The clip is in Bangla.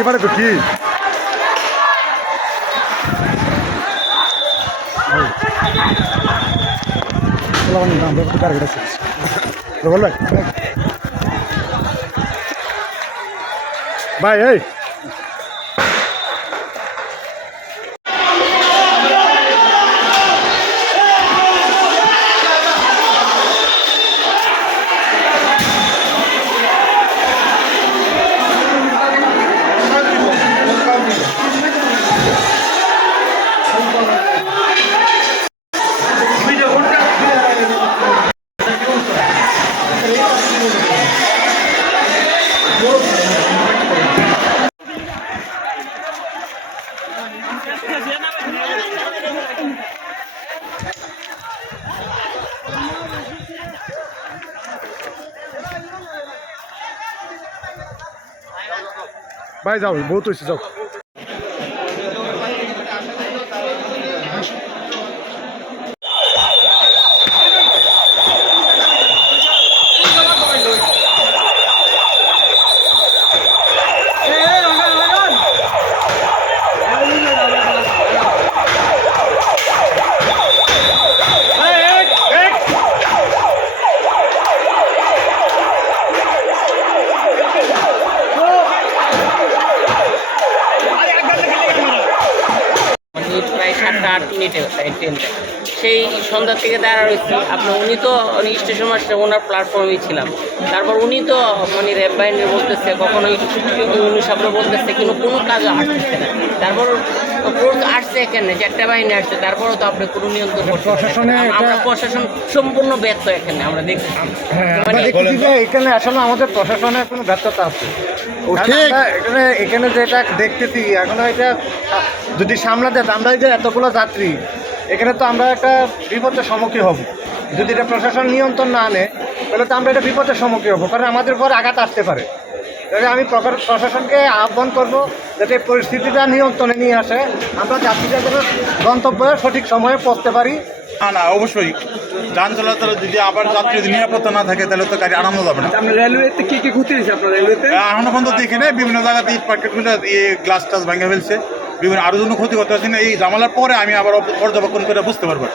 এবারে তো কি ভাই এই ভাই যাও বহুত হয়েছে যাও প্রায় 7-8 ট্রেনটা সেই সন্ধ্যা থেকে দাঁড়া রয়েছি আপনার উনি তো স্টেশন মাস্টার ওনার প্ল্যাটফর্মেই ছিলাম তারপর উনি তো মানে র্যাব বাহিনীর বলতেছে কখনোই উনি সামনে বলতেছে কিন্তু কোনো কাজও আসতেছে না তারপর আসছে এখানে 4টা বাহিনী আসছে তারপরও তো আপনি কোনো নিয়ন্ত্রণ প্রশাসনে আমরা প্রশাসন সম্পূর্ণ ব্যর্থ এখানে আমরা দেখতেছি মানে এখানে আসলে আমাদের প্রশাসনের কোনো ব্যর্থতা আছে এখানে যেটা দেখতেছি এখন এটা যদি সামলাতে আমরা এই যে এতগুলো যাত্রী এখানে তো আমরা একটা বিপদের সম্মুখীন হব যদি এটা প্রশাসন নিয়ন্ত্রণ না আনে তাহলে তো আমরা এটা বিপদের সম্মুখীন হব কারণ আমাদের উপর আঘাত আসতে পারে তাহলে আমি প্রশাসনকে আহ্বান করব যাতে পরিস্থিতিটা নিয়ন্ত্রণে নিয়ে আসে আমরা যাত্রীরা যেন গন্তব্যে সঠিক সময়ে পৌঁছতে পারি না অবশ্যই যান চলাচল যদি আবার যাত্রী যদি নিরাপত্তা না থাকে তাহলে তো গাড়ি আনানো যাবে না রেলওয়েতে কি ক্ষতি হয়েছে আপনার রেলওয়েতে এখনো পর্যন্ত দেখি না বিভিন্ন জায়গাতে ইট পার্কেটগুলো গ্লাস টাস ভেঙে ফেলছে বিভিন্ন আরও জন্য ক্ষতি করতে পারছি না এই জামালার পরে আমি আবার পর্যবেক্ষণ করে বুঝতে পারবো